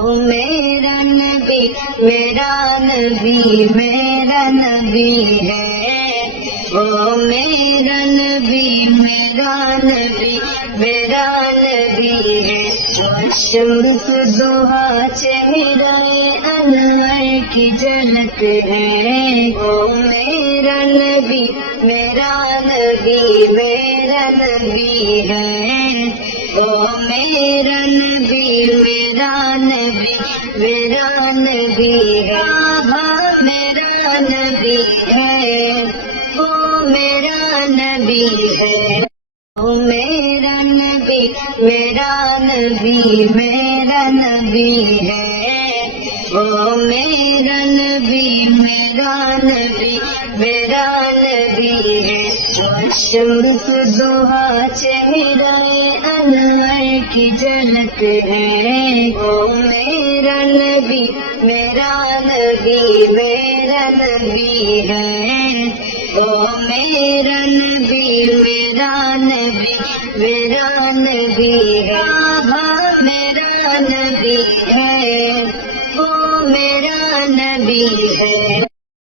او میرا نبی میرا نبی میرا نبی ہے، او میرا نبی میرا نبی میرا نبی ہے، شمس دوحا چہرہ انور کی جھلک ہے، او میرا نبی میرا نبی میرا نبی ہے، او میرا نبی میرا نبی میرا نبی ہے، میرا نبی ہے، او میرا نبی ہے، او میرا نبی میرا نبی میرا نبی ہے، او میرا نبی میرا نبی میرا نبی ہے، شمس دوحا چہرہ انور کی جھلک ہے، او میرا نبی میرا نبی میرا نبی ہے، او میرا نبی میرا نبی میرا نبی ہے، میرا نبی ہے، او میرا نبی ہے۔